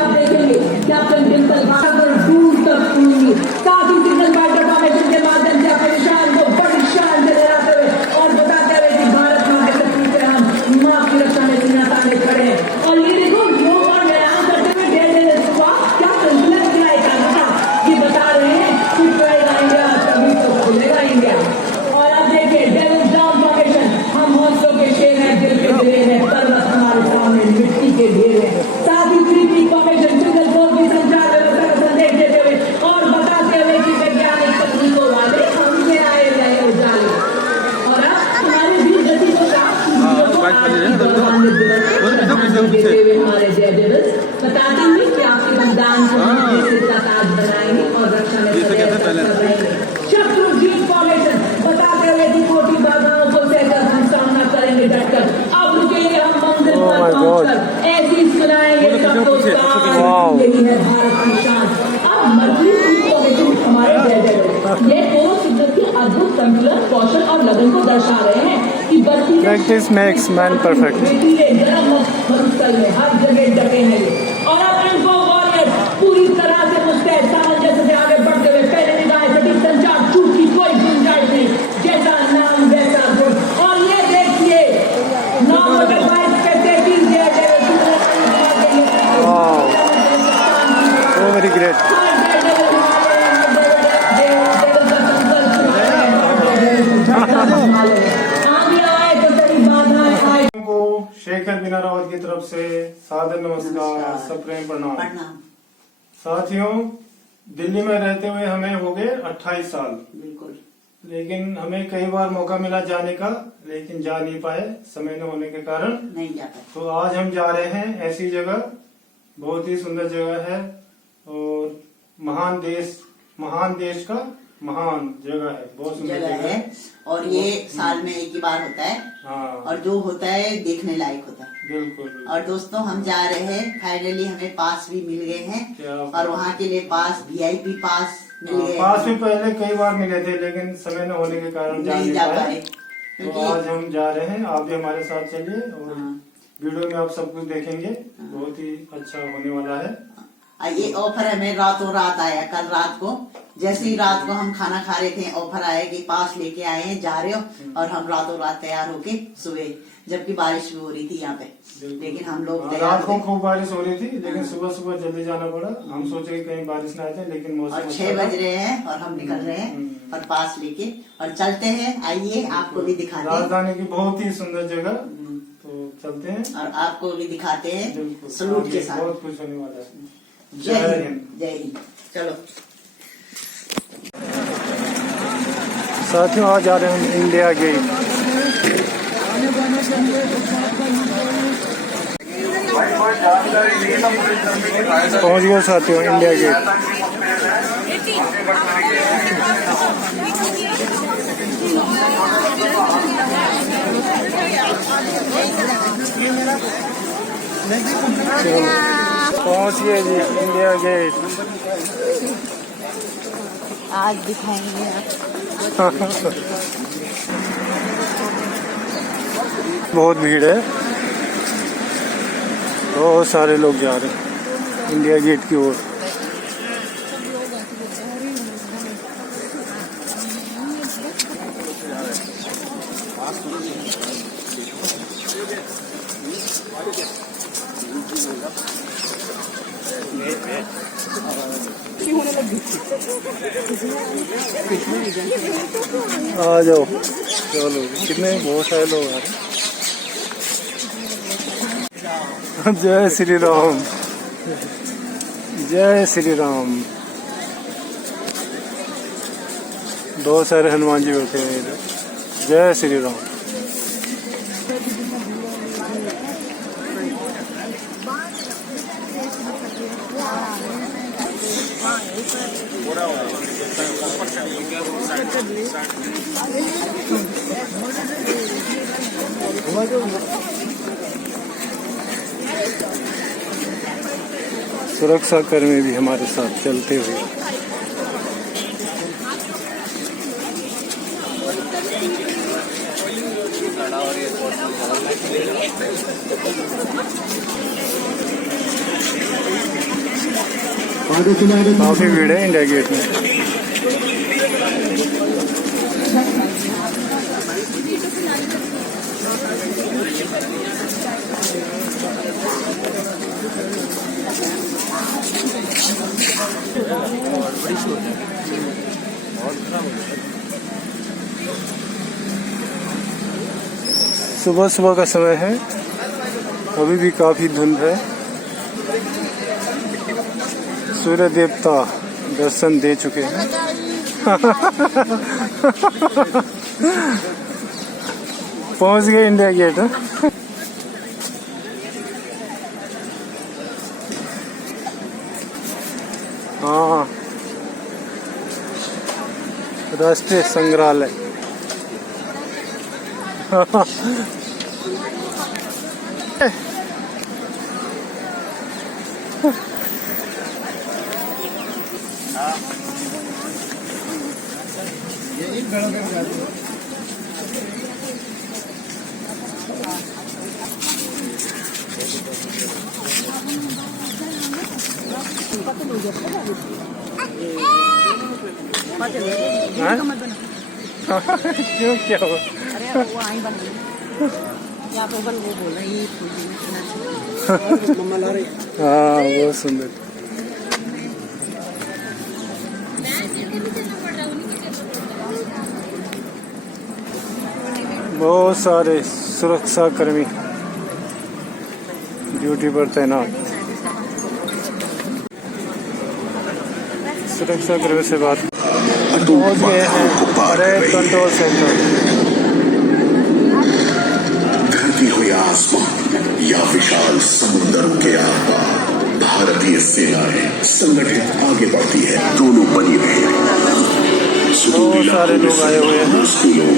आप देखेंगे कैप्टन डिम्पल बहादुर दूर तक पूरी साथ ही सिग्नल फाइटर फॉर्मेशन के माध्यम से अपने निशान को बड़ी शान से लहराते हुए और बताते हुए कि भारत माँ के सपने से हम माँ की रक्षा में सीना ताने खड़े हैं। और ये देखो योग और व्यायाम करते हुए ढेर सुबह क्या संतुलन खिलाए का ये बता रहे हैं कि खुलेगा इंडिया तभी तो खुलेगा इंडिया। और अब देखिए डेविल्स डाउन फॉर्मेशन, हम हौसलों के शेर हैं, दिल के दिलेर हैं, पर्वत हमारे सामने मिट्टी के ढेर हैं। साथ ही three peak formation single zone की संचार व्यवस्था का संदेश देते हुए और बताते हुए कि वैज्ञानिक तकनीकों वाले हमसे आए नए उजाले। और अब हमारे वीर गति को देते हुए हमारे जय दिवस बताते हुए कि आपके बलिदान को ताज बनाएंगे और रक्षा में रहेंगे। शत्रुजीत फॉर्मेशन बताते हुए कि कोटि बाधाओं को सहकर हम सामना करेंगे डटकर। अब रुकेंगे हम मंजिल पर पहुंचकर ऐसी सुनाएंगे सबको साथ। यही है भारत की शान। अब मर्क्यूरी फॉर्मेशन हमारे जय दिवस ये दोनों शिक्षक के अद्भुत संतुलन, कौशल और लगन को दर्शा रहे हैं कि प्रैक्टिस मेक्स मैन परफेक्ट। हर जगह डटे हैं ये। और अब इनको वॉरियर्स पूरी तरह से मुस्तैद सामंजस्य से आगे बढ़ते हुए पहले निगाह सटीक संचार चूक की कोई गुंजाइश नहीं, जैसा नाम वैसा गुण। और ये देखिए 9 मोटर बाइक पे 33 वेरी ग्रेट। शेखर बिना रावत की तरफ से सादर नमस्कार, सप्रेम प्रणाम। साथियों, दिल्ली में रहते हुए हमें हो गए 28 साल। बिल्कुल। लेकिन हमें कई बार मौका मिला जाने का, लेकिन जा नहीं पाए समय न होने के कारण। नहीं जा पाए। तो आज हम जा रहे हैं ऐसी जगह, बहुत ही सुंदर जगह है और महान देश का महान जगह है, बहुत सुंदर जगह है। और ये साल में एक ही बार होता है। हाँ। और जो होता है देखने लायक होता है। बिल्कुल। और दोस्तों हम जा रहे हैं, फाइनली हमें पास भी मिल गए हैं और वहाँ के लिए पास VIP पास मिल गए। पास भी पहले कई बार मिले थे, लेकिन समय न होने के कारण नहीं जा पाए। तो आज हम जा रहे हैं, आप भी हमारे साथ चलिए और वीडियो में आप सब कुछ देखेंगे, बहुत ही अच्छा होने वाला है। ये ऑफर हमें रातों रात आया, कल रात को जैसे ही रात को हम खाना खा रहे थे ऑफर आया कि पास लेके आए हैं, जा रहे हो। और हम रातों रात तैयार होके सुबह, जबकि बारिश भी हो रही थी यहाँ पे, लेकिन हम लोग रात को खूब बारिश हो रही थी, लेकिन सुबह सुबह जल्दी जाना पड़ा। हम सोचे कि कहीं बारिश ना आए, लेकिन मौसम और 6 बज रहे हैं और हम निकल रहे हैं और पास लेके और चलते हैं। आइए आपको भी दिखाते हैं राजधानी की बहुत ही सुंदर जगह, तो चलते हैं और आपको भी दिखाते हैं सलूट के साथ। बहुत खुश होने वाला है। जय हिंद, जय हिंद। चलो साथियों, आज जा रहे हैं हम इंडिया गेट। पहुंच गए साथियों इंडिया गेट। पहुंच गए जी इंडिया गेट। आज दिखाएंगे बहुत भीड़ है, बहुत सारे लोग जा रहे हैं इंडिया गेट की ओर। आ जाओ, चलो। कितने बहुत सारे लोग आ रहे हैं। जय श्री राम, जय श्री राम। बहुत सारे हनुमान जी बैठे हैं इधर। जय श्री राम। सुरक्षा कर्मी भी हमारे साथ चलते हुए। काफी भीड़ है इंडिया गेट में। सुबह सुबह का समय है, अभी भी काफी धुंध है। सूर्य देवता दर्शन दे चुके हैं। पहुंच गए इंडिया गेट। हाँ, राष्ट्रीय संग्रहालय। क्यों, क्या हुआ? हाँ, बहुत सुंदर। बहुत सारे सुरक्षा कर्मी ड्यूटी पर तैनात। सुरक्षा कर्मी से बात पहुंच गए हैं परेड कंट्रोल सेंटर। धरती हो या आसमान या विशाल समुद्रों के आसपास, भारतीय सेनाएं संगठित आगे बढ़ती है। दोनों बनी रहे। बहुत सारे लोग आए हुए हैं। स्कूलों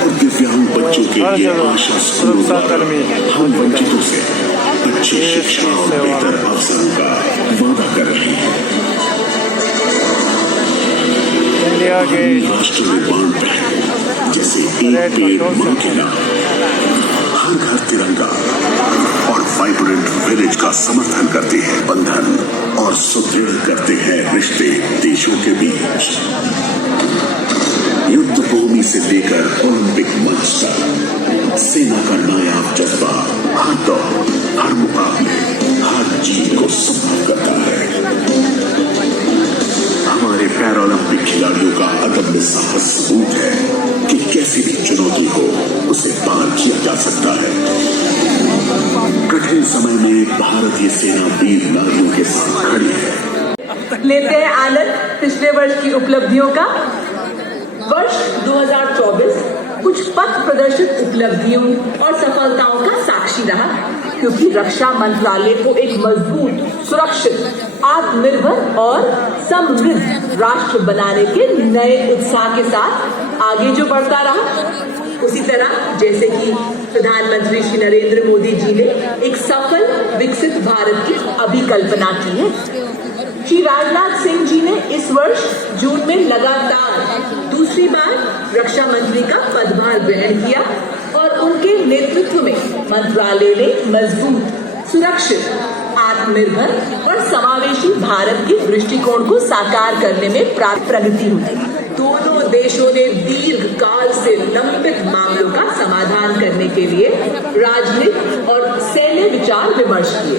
और दिव्यांग बच्चों के लिए आशा सुरक्षा कर्मी हम वंचितों से अच्छी शिक्षा और बेहतर अवसरों का वादा कर रही है। इंडिया के राष्ट्र निर्माण पहल जैसे एक पेड़ मां के नाम, हर घर तिरंगा और वाइब्रेंट विलेज का समर्थन करते हैं। बंधन और सुदृढ़ करते हैं रिश्ते देशों के बीच। युद्ध भूमि से लेकर ओलंपिक मंच तक सेना का नायाब जज्बा हर दौर, हर मुकाबले, हर जीत को संभव करता है। हमारे पैरालंपिक खिलाड़ियों का अदम्य साहस सबूत है कि कैसी भी चुनौती हो उसे पार किया जा सकता है। कठिन समय में भारतीय सेना वीर नारियों के साथ खड़ी है। लेते हैं आनंद पिछले वर्ष की उपलब्धियों का। वर्ष 2024 कुछ पथ प्रदर्शित उपलब्धियों और सफलताओं का साक्षी रहा, क्योंकि रक्षा मंत्रालय को एक मजबूत, सुरक्षित, आत्मनिर्भर और समृद्ध राष्ट्र बनाने के नए उत्साह के साथ आगे जो बढ़ता रहा, उसी तरह जैसे कि प्रधानमंत्री श्री नरेंद्र मोदी जी ने एक सफल विकसित भारत की अभिकल्पना की है। श्री राजनाथ सिंह जी ने इस वर्ष जून में लगातार दूसरी बार रक्षा मंत्री का पदभार ग्रहण किया और उनके नेतृत्व में मंत्रालय ने मजबूत, सुरक्षित, आत्मनिर्भर और समावेशी भारत के दृष्टिकोण को साकार करने में प्राप्त प्रगति हुई। दोनों देशों ने दीर्घ काल से लंबित मामलों का समाधान करने के लिए राजनीतिक और सैन्य विचार विमर्श किए।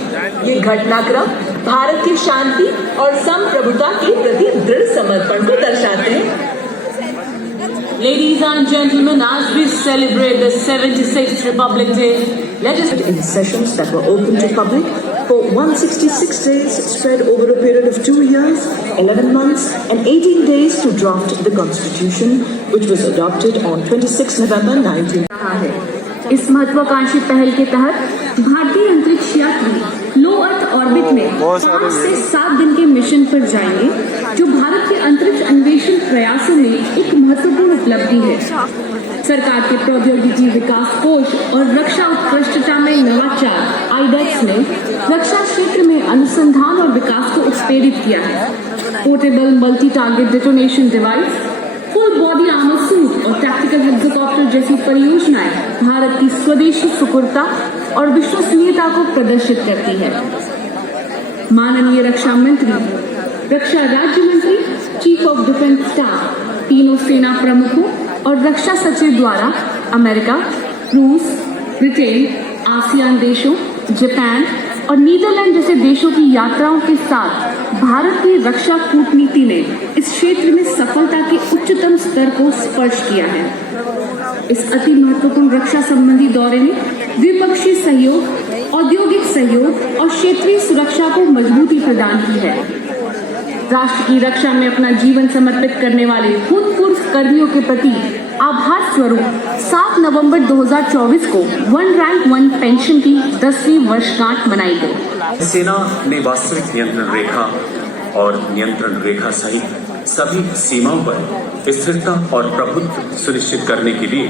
ये घटनाक्रम भारत की शांति और संप्रभुता के प्रति दृढ़ समर्पण को दर्शाते हैं। Ladies and gentlemen, as we celebrate the 76th Republic Day, In sessions that were open to public for 166 days spread over a period of 2 years, 11 months and 18 days to draft the Constitution, which was adopted on 26 November 19. इस महत्वाकांक्षी पहल के तहत भारतीय अंतरिक्ष यात्री लो earth orbit में 5 से 7 दिन के मिशन पर जाएंगे, जो भारत के अंतरिक्ष अन्वेषण प्रयासों में एक महत्वपूर्ण उपलब्धि है। सरकार के प्रौद्योगिकी विकास कोष और रक्षा उत्कृष्टता में नवाचार आईडेक्स ने रक्षा क्षेत्र में अनुसंधान और विकास को उत्प्रेरित किया है। Portable multi target detonation device, full body armour suit और टैक्टिकल हेलीकॉप्टर जैसी परियोजनाएं भारत की स्वदेशी सुकुरता और विश्वसनीयता को प्रदर्शित करती है। माननीय रक्षा मंत्री, रक्षा राज्य मंत्री, चीफ ऑफ डिफेंस स्टाफ, तीनों सेना प्रमुखों और रक्षा सचिव द्वारा अमेरिका, रूस, ब्रिटेन, आसियान देशों, जापान और नीदरलैंड जैसे देशों की यात्राओं के साथ भारत की रक्षा कूटनीति ने इस क्षेत्र में सफलता के उच्चतम स्तर को स्पर्श किया है। इस अति महत्वपूर्ण रक्षा संबंधी दौरे में द्विपक्षीय सहयोग, औद्योगिक सहयोग और क्षेत्रीय सुरक्षा को मजबूती प्रदान की है। राष्ट्र की रक्षा में अपना जीवन समर्पित करने वाले भूतपूर्व कर्मियों के प्रति आभार स्वरूप 7 नवंबर 2024 को वन रैंक वन पेंशन की 10वीं वर्षगांठ मनाई गई। सेना ने वास्तविक नियंत्रण रेखा और नियंत्रण रेखा सहित सभी सीमाओं पर स्थिरता और प्रभुत्व सुनिश्चित करने के लिए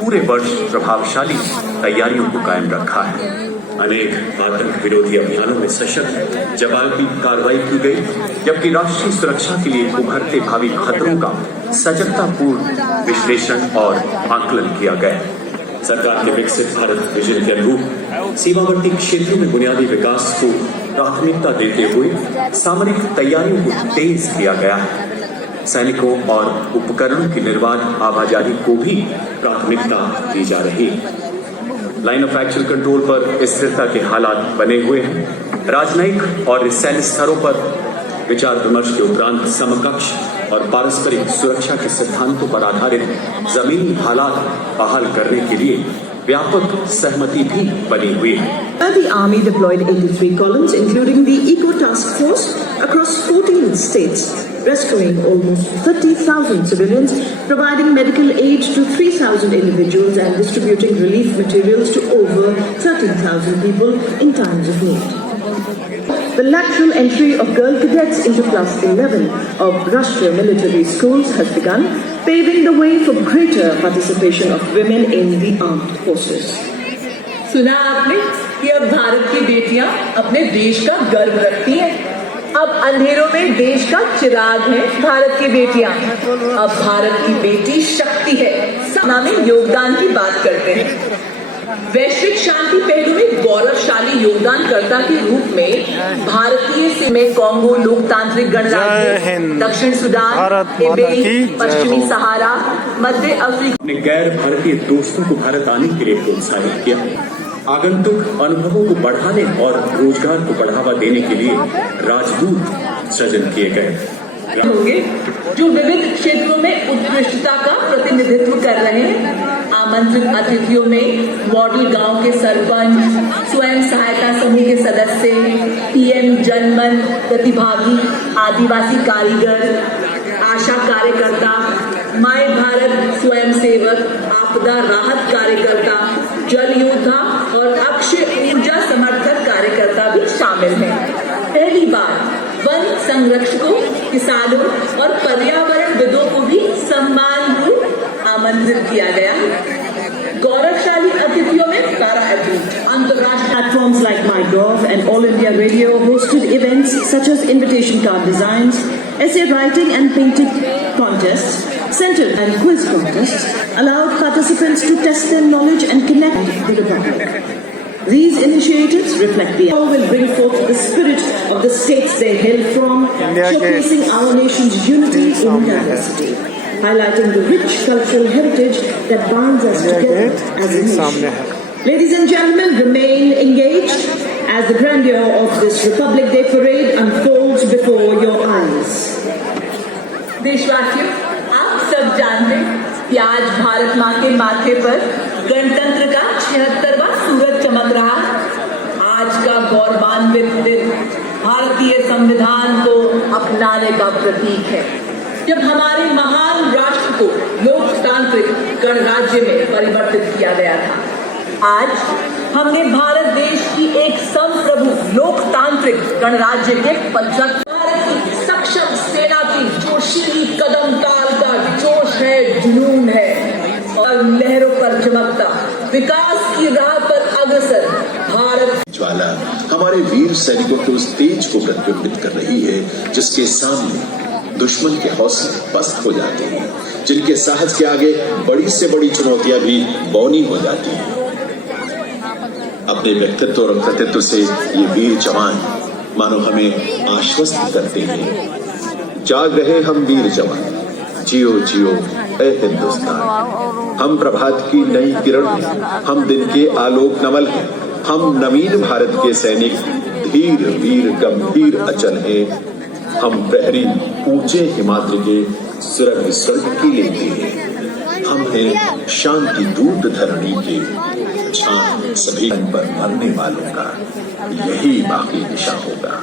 पूरे वर्ष प्रभावशाली तैयारियों को कायम रखा है। अनेक आतंक विरोधी अभियानों में सशक्त जवाबी कार्रवाई की गई, जबकि राष्ट्रीय सुरक्षा के लिए उभरते भावी खतरों का सजगतापूर्ण विश्लेषण और आकलन किया गया। सरकार के विकसित भारत विजन के अनुरूप सीमावर्ती क्षेत्रों में बुनियादी विकास को प्राथमिकता देते हुए सामरिक तैयारियों को तेज किया गया है। सैनिकों और उपकरणों की निर्बाध आवाजाही को भी प्राथमिकता दी जा रही है। लाइन ऑफ एक्चुअल कंट्रोल पर स्थिरता के हालात बने हुए हैं। राजनयिक और सैन्य स्तरों पर विचार विमर्श के उपरांत समकक्ष और पारस्परिक सुरक्षा के सिद्धांतों पर आधारित जमीनी हालात बहाल करने के लिए व्यापक सहमति भी बनी हुई है। The Army deployed 83 columns, including the Eco Task Force, across 14 states, rescuing almost 30,000 civilians, providing medical aid to 3,000 individuals, and distributing relief materials to over 13,000 people in times of need. The lateral entry of girl cadets into class 11 of Rashtriya military schools has begun, paving the way for greater participation of women in the armed forces. सुना आपने कि अब भारत की बेटियां अपने देश का गर्व रखती हैं। अब अंधेरों में देश का चिराग है भारत की बेटियां। अब भारत की बेटी शक्ति है। सपना में योगदान की बात करते हैं। वैश्विक शांति पहलू में गौरवशाली योगदानकर्ता के रूप में भारतीय सेना में कांगो लोकतांत्रिक गणराज्य, दक्षिण सुडान, तिब्बत, पश्चिमी सहारा, मध्य अफ्रीका अपने गैर भारतीय दोस्तों को भारत आने के लिए प्रोत्साहित किया। आगंतुक अनुभवों को बढ़ाने और रोजगार को बढ़ावा देने के लिए राजदूत सृजन किए गए होंगे जो विविध क्षेत्रों में उत्कृष्टता का प्रतिनिधित्व कर रहे हैं। आमंत्रित अतिथियों में मॉडल गांव के सरपंच, स्वयं सहायता समूह के सदस्य, पीएम जनमन प्रतिभागी, आदिवासी कारीगर, आशा कार्यकर्ता, माय भारत स्वयंसेवक, आपदा राहत कार्यकर्ता, जल योद्धा और अक्षय ऊर्जा समर्थक कार्यकर्ता भी शामिल हैं। पहली बार वन संरक्षकों, किसानों और पर्यावरणविदों को भी सम्मानपूर्वक आमंत्रित किया गया। गौरवशाली अतिथियों में पैरा एथलीट, अंतर्राष्ट्रीय Platforms like MyGov and All India Radio hosted events such as invitation card designs, essay writing and painting contests, center and quiz contests, allowed participants to test their knowledge and connect with the public. These initiatives reflect the will bring forth the spirit of the states they hail from, showcasing our nation's unity in diversity, highlighting the rich cultural heritage that binds us together as a nation. Ladies and gentlemen, remain engaged as the grandeur of this Republic Day parade unfolds before your eyes. देशवासियों, आप सब जानते हैं कि आज भारत माँ के माथे पर गणतंत्र का 76वां सूरज चमक रहा। आज का गौरवान्वित दिन भारतीय संविधान को अपनाने का प्रतीक है, जब हमारे महान राष्ट्र को लोकतांत्रिक गणराज्य में परिवर्तित किया गया था। आज हमने भारत देश की एक संप्रभु लोकतांत्रिक गणराज्य के 75 भारत की सक्षम सेना की जोशीली कदम ताल का जोश है, जुनून है और लहरों पर चमकता विकास की राह पर अग्रसर भारत ज्वाला हमारे वीर सैनिकों के उस तेज को प्रतिबिंबित कर रही है जिसके सामने दुश्मन के हौसले पस्त हो जाते हैं, जिनके साहस के आगे बड़ी से बड़ी चुनौतियां भी बौनी हो जाती हैं। अपने व्यक्तित्व और कृतित्व से ये वीर जवान मानो हमें आश्वस्त करते हैं। जाग रहे हम वीर जवान, जियो जियो ए हिंदुस्तान। हम प्रभात की नई किरण हैं, हम दिन के आलोक नवल हैं, हम नवीन भारत के सैनिक, धीर वीर गंभीर अचल हैं। हम प्रहरी ऊंचे हिमाद्रि के सुरग स्वर्ग की लेते हैं। हम हैं शांति दूत धरणी के, छां सभी पर मरने वालों का, यही बाकी दिशा होगा।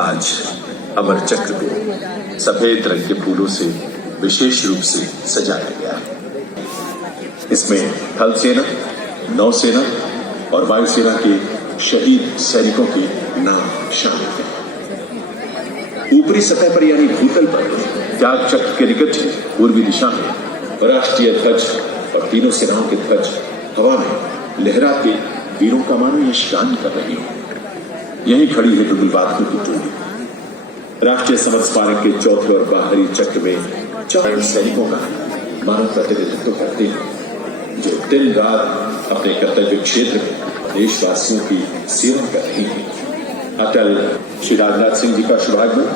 आज अमर चक्र को सफेद रंग के फूलों से विशेष रूप से सजाया गया है। इसमें थल सेना, नौसेना और वायुसेना के शहीद सैनिकों के नाम शामिल हैं। ऊपरी सतह पर यानी भूतल पर त्याग चक्र के निकट पूर्वी दिशा में राष्ट्रीय ध्वज और तीनों सेनाओं के ध्वज हवा में लहरा के वीरों का मानो यशगान कर रही है। यहीं खड़ी है दुर्गुलबातों की टोली। राष्ट्रीय समर स्मारक के चौथे और बाहरी चक्र में 4 सैनिकों का मानव प्रतिनिधित्व करते हैं, जो दिन रात अपने कर्तव्य क्षेत्र में देशवासियों की सेवा कर रहे हैं। अटल श्री राजनाथ सिंह जी का शुभागमन,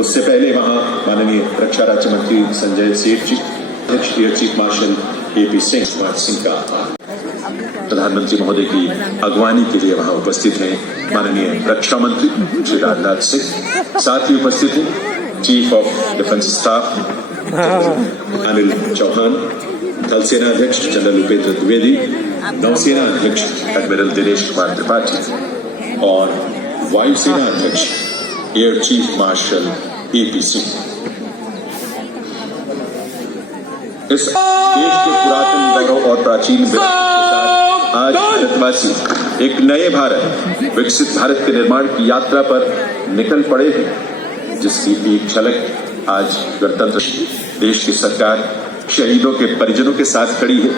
उससे पहले वहां माननीय रक्षा राज्य मंत्री संजय सेठ जी, अध्यक्ष air chief marshal AP Singh का प्रधानमंत्री महोदय की अगवानी के लिए वहां उपस्थित हैं माननीय रक्षा मंत्री श्री राजनाथ सिंह। साथ ही उपस्थित हैं chief of defence staff Anil Chauhan, थल सेना अध्यक्ष जनरल उपेंद्र द्विवेदी, नौसेना अध्यक्ष एडमिरल दिनेश कुमार त्रिपाठी और वायुसेना अध्यक्ष air chief marshal AP Singh. इस देश के पुरातन गौरव और प्राचीन विरासत के साथ आज भारतवासी एक नए भारत, विकसित भारत के निर्माण की यात्रा पर निकल पड़े हैं, जिसकी एक झलक आज गणतंत्र देश की सरकार शहीदों के परिजनों के साथ खड़ी है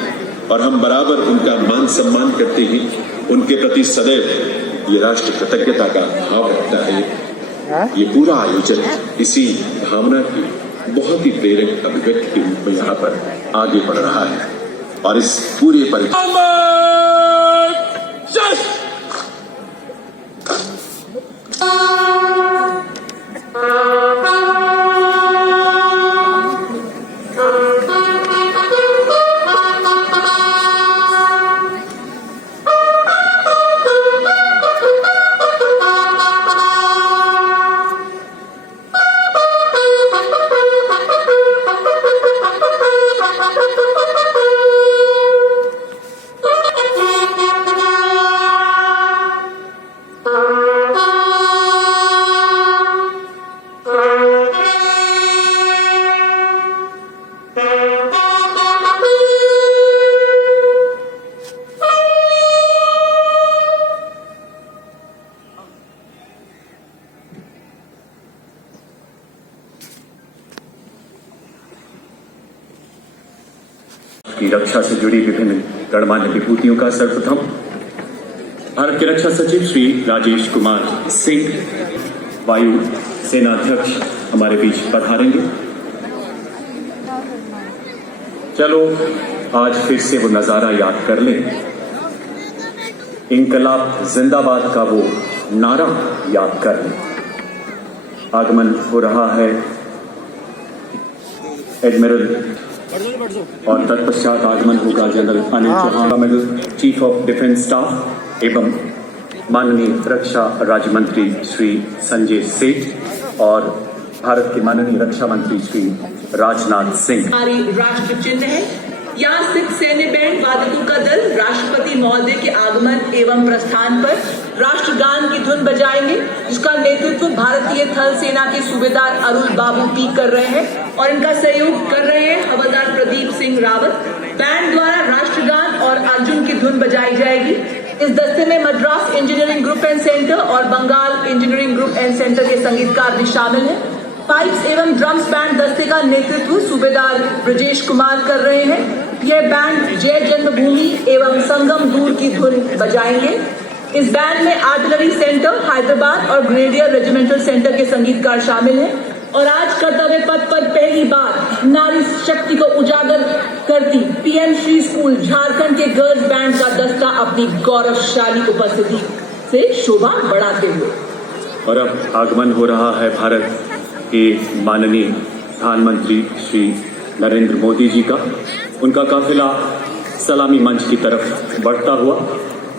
और हम बराबर उनका मान सम्मान करते हैं। उनके प्रति सदैव ये राष्ट्र कृतज्ञता का भाव रखता है। ये पूरा आयोजन इसी भावना की बहुत ही प्रेरक अभिव्यक्ति के रूप में यहाँ पर आगे बढ़ रहा है और इस पूरे की रक्षा से जुड़ी विभिन्न गणमान्य विभूतियों का सर्वप्रथम भारत के रक्षा सचिव श्री राजेश कुमार सिंह, वायु सेना अध्यक्ष हमारे बीच पधारेंगे। चलो आज फिर से वो नजारा याद कर लें, इंकलाब जिंदाबाद का वो नारा याद कर लें। आगमन हो रहा है एडमिरल और तत्पश्चात आगमन होगा general Anil Chauhan, chief of defence staff एवं माननीय रक्षा राज्य मंत्री श्री संजय सेठ और भारत के माननीय रक्षा मंत्री श्री राजनाथ सिंह। हमारी राष्ट्र चिन्ह है। यहाँ सिख सैन्य बैंड वादकों का दल राष्ट्रपति महोदय के आगमन एवं प्रस्थान पर राष्ट्रगान की धुन बजाएंगे, जिसका नेतृत्व भारतीय थल सेना के सूबेदार अरुल बाबू पी कर रहे हैं और इनका सहयोग कर रहे हैं हवलदार प्रदीप सिंह रावत। बैंड द्वारा राष्ट्रगान और अर्जुन की धुन बजाई जाएगी। इस दस्ते में Madras engineering group and centre और Bengal engineering group and centre के संगीतकार भी शामिल हैं। पाइप्स एवं ड्रम्स बैंड दस्ते का नेतृत्व सूबेदार ब्रजेश कुमार कर रहे हैं। यह बैंड जय जन्मभूमि एवं संगम दूर की धुन बजाएंगे। इस बैंड में आर्टिलरी सेंटर हैदराबाद और ग्रेडियर रेजिमेंटल सेंटर के संगीतकार शामिल हैं। और आज कर्तव्य पथ पर पहली बार नारी शक्ति को उजागर करती PM श्री स्कूल झारखंड के गर्ल्स बैंड का दस्ता अपनी गौरवशाली उपस्थिति से शोभा बढ़ाते हुए। और अब आगमन हो रहा है भारत के माननीय प्रधानमंत्री श्री नरेंद्र मोदी जी का। उनका काफिला सलामी मंच की तरफ बढ़ता हुआ।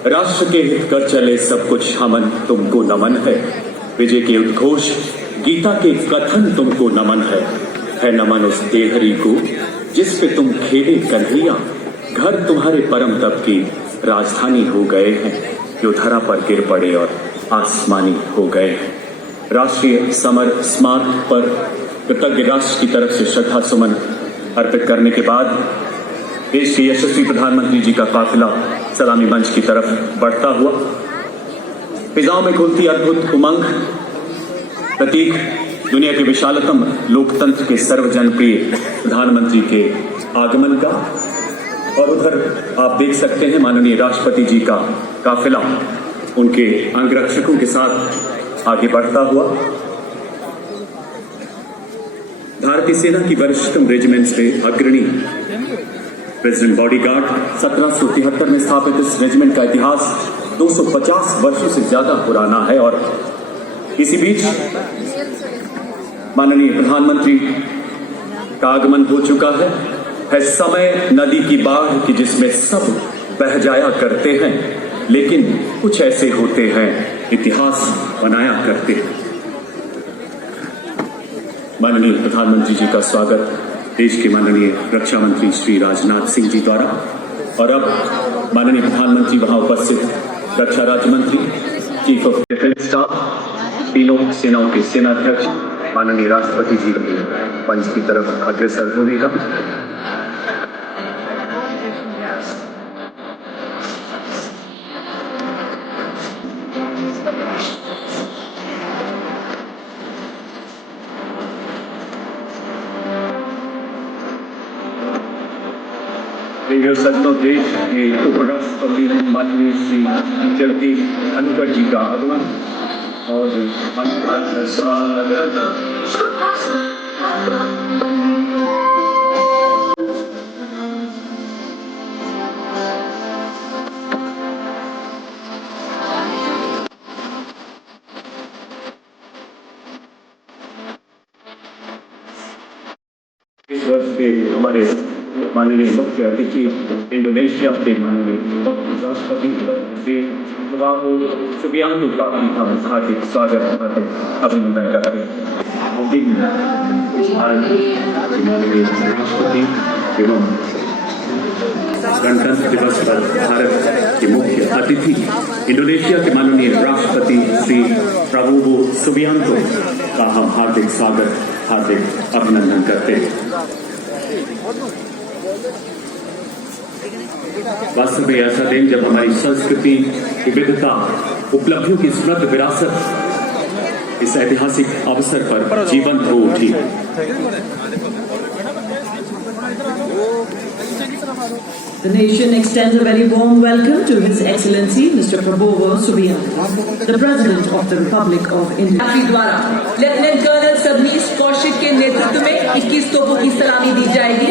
राष्ट्र के हित कर चले सब कुछ हमन तुमको नमन है। विजय के उद्घोष गीता के कथन तुमको नमन है नमन उस देहरी को जिस पे तुम खेले कन्हैया। घर तुम्हारे परम तप की राजधानी हो गए हैं, जो धरा पर गिर पड़े और आसमानी हो गए हैं। राष्ट्रीय समर स्मारक पर कृतज्ञ राष्ट्र की तरफ से श्रद्धा सुमन अर्पित करने के बाद देश के यशस्वी प्रधानमंत्री जी का काफिला सलामी मंच की तरफ बढ़ता हुआ। फिजाओं में खुलती अद्भुत उमंग, प्रतीक दुनिया के विशालतम लोकतंत्र के सर्वजनप्रिय प्रधानमंत्री के आगमन का। और उधर आप देख सकते हैं माननीय राष्ट्रपति जी का काफिला उनके अंगरक्षकों के साथ आगे बढ़ता हुआ। भारतीय सेना की वरिष्ठतम रेजिमेंट्स में अग्रणी प्रेसिडेंट बॉडीगार्ड 1773 में स्थापित इस रेजिमेंट का इतिहास 250 वर्षों से ज्यादा पुराना है। और इसी बीच माननीय प्रधानमंत्री का आगमन हो चुका है समय नदी की बाढ़ की जिसमें सब बह जाया करते हैं, लेकिन कुछ ऐसे होते हैं इतिहास बनाया करते हैं। माननीय प्रधानमंत्री जी का स्वागत देश के माननीय रक्षा मंत्री श्री राजनाथ सिंह जी द्वारा। और अब माननीय प्रधानमंत्री वहां उपस्थित रक्षा राज्य मंत्री, चीफ ऑफ डिफेंस स्टाफ, तीनों सेनाओं के सेनाध्यक्ष माननीय राष्ट्रपति जी मंच की तरफ अग्रसर होगा। सत्तर देश के उपराष्ट्रपति माननीय श्री जगदीप धनखड़ जी का आगमन और इस वर्ष के हमारे माननीय मुख्य अतिथि इंडोनेशिया के माननीय राष्ट्रपति श्री प्रभुवो सुबियांतो का हार्दिक स्वागत अभिनंदन करते माननीय राष्ट्रपति एवं गणतंत्र दिवस पर भारत के मुख्य अतिथि इंडोनेशिया के माननीय राष्ट्रपति श्री प्रभुवो सुबियांतो का हम हार्दिक स्वागत हार्दिक अभिनंदन करते हैं। वास्तव में ऐसा दिन जब हमारी संस्कृति विविधता उपलब्धियों की समृद्ध विरासत इस ऐतिहासिक अवसर पर जीवंत हो उठी। The nation extends a very warm welcome to His Excellency Mr. Prabowo Subianto, the President of the Republic of India. द्वारा लेफ्टिनेंट कर्नल सबनीश कौशिक के नेतृत्व में 21 तोपों की सलामी दी जाएगी।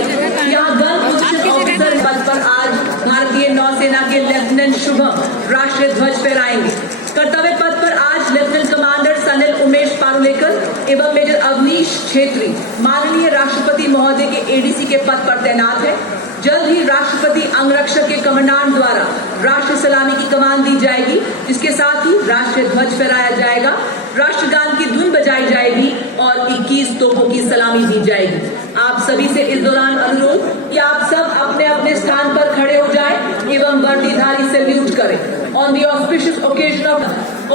यहाँ गन उच्च ऑफिसर पद पर आज भारतीय नौसेना के लेफ्टिनेंट शुभम राष्ट्रीय ध्वज फहराएंगे। कर्तव्य पद पर आज लेफ्टिनेंट कमांडर सनिल उमेश पारुलेकर एवं मेजर अवनीश छेत्री माननीय राष्ट्रपति महोदय के एडीसी के पद पर तैनात है। जल्द ही राष्ट्रपति अंगरक्षक के कमांडेंट द्वारा राष्ट्रीय सलामी की कमान दी जाएगी, जिसके साथ ही राष्ट्रीय ध्वज फहराया जाएगा, राष्ट्रगान की धुन बजाई जाएगी और 21 तोपों की सलामी दी जाएगी। आप सभी से इस दौरान अनुरोध कि आप सब अपने अपने स्थान पर खड़े हो जाएं एवं वर्दीधारी सैल्यूट करें। On the auspicious occasion of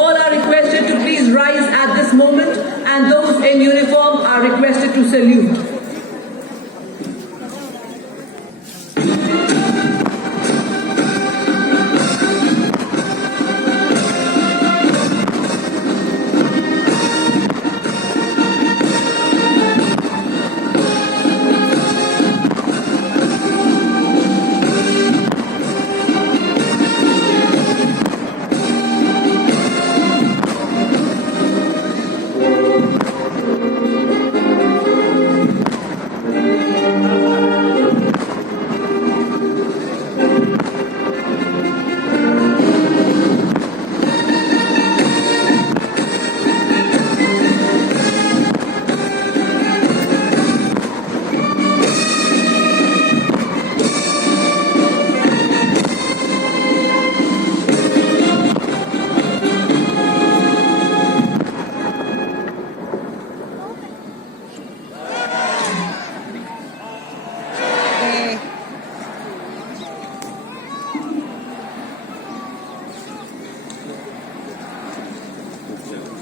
all are requested to please rise at this moment and those in uniform are requested to salute.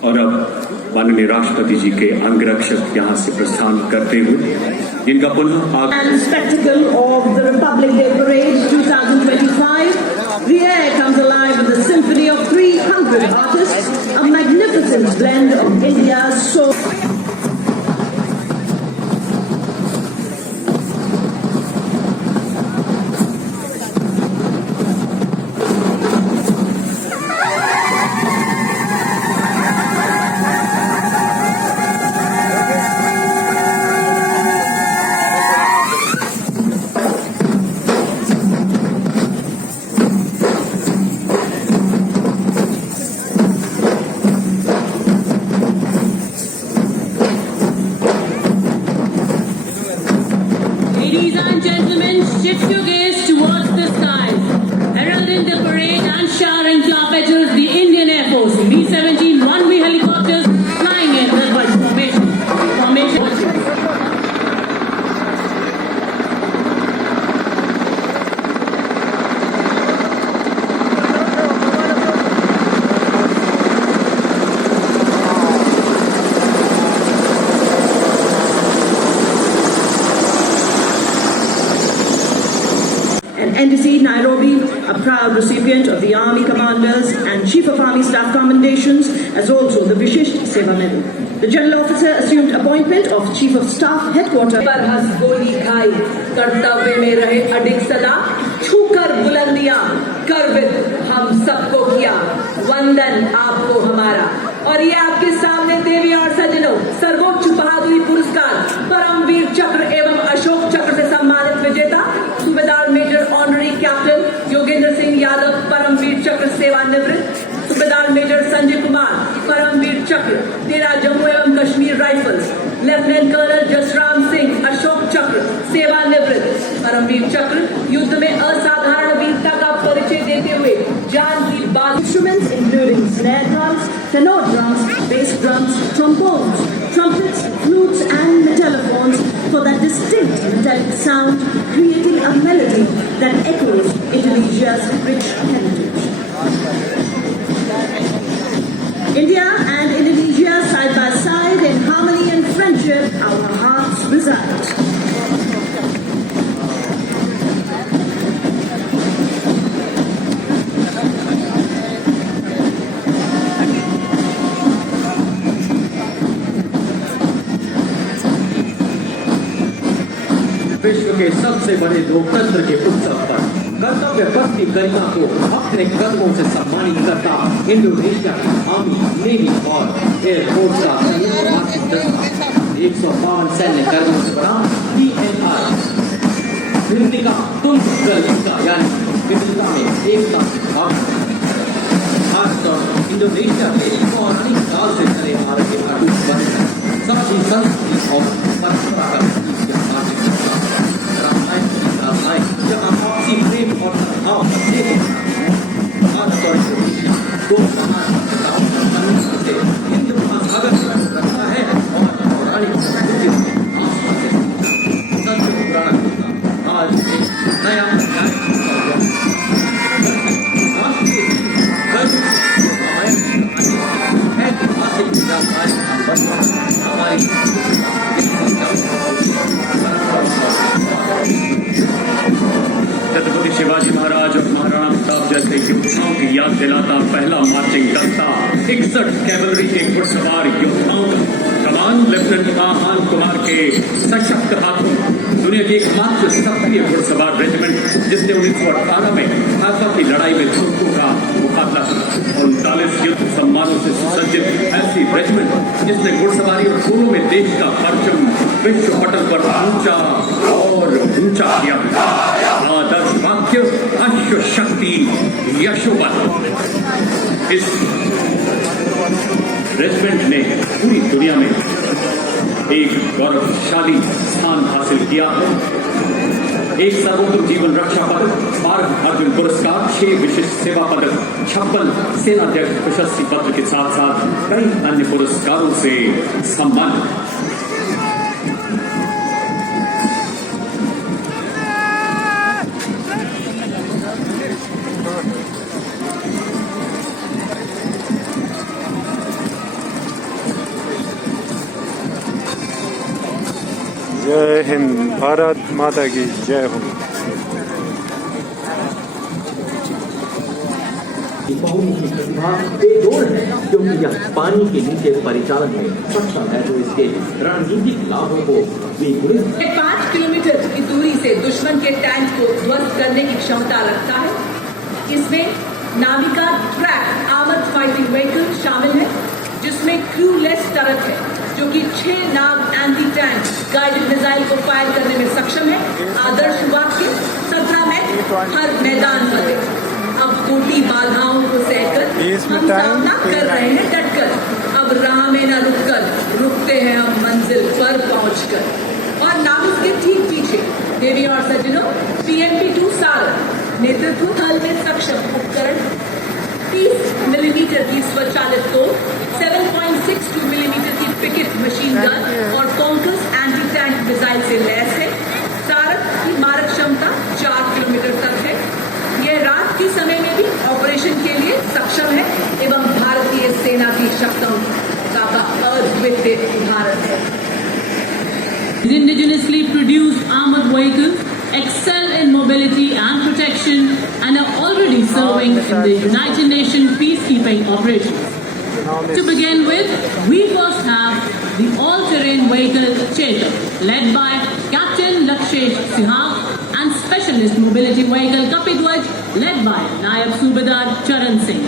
और अब माननीय राष्ट्रपति जी के अंगरक्षक यहाँ से प्रस्थान करते हुए जिनका पुनः And spectacle of the Republic Day Parade 2025. The air comes alive with a symphony of 300 artists, a magnificent blend of India's soul. Ladies and gentlemen, shift your gaze towards the skies. Heralding the parade and showering clappers, the Indian Air Force B-17 one-way helicopters flying in the ध्वज formation. And NDC Nairobi, a proud recipient of the Army Commanders and Chief of Army Staff Commendations, as also the Vishisht Seva Medal. The General Officer assumed appointment of Chief of Staff Headquarters. पर हंस गोली खाई कर्तव्य में रहे अडिग सदा छूकर बुलंदियां गर्वित हम सबको किया वंदन आपको हमारा। और ये आपके सामने देवी और सजनों सर्वोच्च बहादुरी पुरस्कार परमवीर चक्र एवं अशोक चक्र से सम्मानित विजेता subedar major honorary captain Yogendra Singh Yadav Paramvir Chakra सेवानिवृत्त, सूबेदार मेजर संजय कुमार परमवीर चक्र तेरा जम्मू एवं Kashmir rifles, lieutenant colonel Jasram Singh Ashok Chakra सेवानिवृत्त, परमवीर चक्र युद्ध में असाधारण वीरता का परिचय देते हुए जान की बात। Instruments including snare drums, tenor drums, bass drums, trombones, trumpets, flutes and metallophones for that distinct metallic sound, creating a melody that echoes Indonesia's rich heritage. India and Indonesia side by side in harmony and friendship, our hearts reside. विश्व के सबसे बड़े लोकतंत्र के उत्सव पर कर्तव्य पथ की गरिमा को अपने कदमों से सम्मानित करता इंडोनेशिया की आर्मी, नेवी और एयरफोर्स का संयुक्त वार्षिक दस्ता 152 सैन्य कर्मियों से बना PNR कृतिका तुम का यानी विविधता में एकता और भारत और इंडोनेशिया के पौराणिक काल से चले आ रहे अटूट बंधन सबकी संस्कृति और परंपरागत जहाँ आपसी प्रेम और सद्भाव भारत और इंडोनेशिया दो महान सत्ताओं का संयुक्त से हिंद महासागर में रखा है और पौराणिक संस्कृति में आस्था से सत्य पुराण होगा। आज एक नया छत्रपति शिवाजी महाराज और महाराणा प्रताप जैसे योद्धाओं की याद दिलाता पहला मार्चिंग दस्ता 61 कैवलरी के घुड़सवार योद्धाओं कमान लेफ्टिनेंट आहान कुमार के सशक्त हाथों दुनिया की एकमात्र सक्रिय घुड़सवार रेजिमेंट जिसने 1918 में खासा की लड़ाई में तुर्कों का मुकाबला किया। 39 युद्ध सम्मानों से सुसज्जित ऐसी रेजिमेंट जिसने घुड़सवारी और घोड़ों में देश का परचम विश्व पटल पर ऊंचा और ऊंचा किया। आदर्श वाक्य अश्व शक्ति यशोबल। इस रेजिमेंट ने पूरी दुनिया में एक गौरवशाली स्थान हासिल किया। एक सर्वोत्तम जीवन रक्षा पदक, 12 अर्जुन पुरस्कार, 6 विशिष्ट सेवा पदक, 56 सेनाध्यक्ष प्रशस्ति पत्र के साथ साथ कई अन्य पुरस्कारों से सम्मानित। जय हिंद, भारत माता की जय हो। बहुमुखी प्रतिभा बेजोड़ है, क्योंकि यह पानी के नीचे परिचालन में सक्षम है, जो इसके रणनीतिक लाभों को द्विगुणित 5 किलोमीटर की दूरी से दुश्मन के टैंक को ध्वस्त करने की क्षमता रखता है। इसमें Navika track armoured fighting vehicle शामिल है, जिसमें क्रूलेस टरट है, जो कि 6 नाग एंटी टैंक गाइडेड मिसाइल को फायर करने में सक्षम है। आदर्श वाक्य 17 में हर मैदान फतेह। अब टूटी बाधाओं को सहकर हम सामना कर रहे हैं डटकर। अब राह में न रुककर रुकते हैं हम मंजिल पर पहुंचकर। और नाविक के ठीक पीछे देवी और सज्जनों PMP-2 सारंग नेतृत्व थल में सक्षम उपकरण 30 मिलीमीटर की स्वचालित तोप, 7.62 मिलीमीटर की पिकेट मशीन गन और कॉन्कस एंटी टैंक मिसाइल से लैस है। सारंग की मारक क्षमता 4 किलोमीटर तक है। यह रात के समय में भी ऑपरेशन के लिए सक्षम है एवं भारतीय सेना की शक्तियों का अद्वितीय उदाहरण है। Indigenously produced armored vehicles excel in mobility and protection and are already serving in the United Nations peacekeeping operations. To begin with, we first have the all-terrain vehicle Chetak, led by Captain Lakshesh Sihag, and specialist mobility vehicle Kapidwaj, led by Nayab Subedar Charan Singh.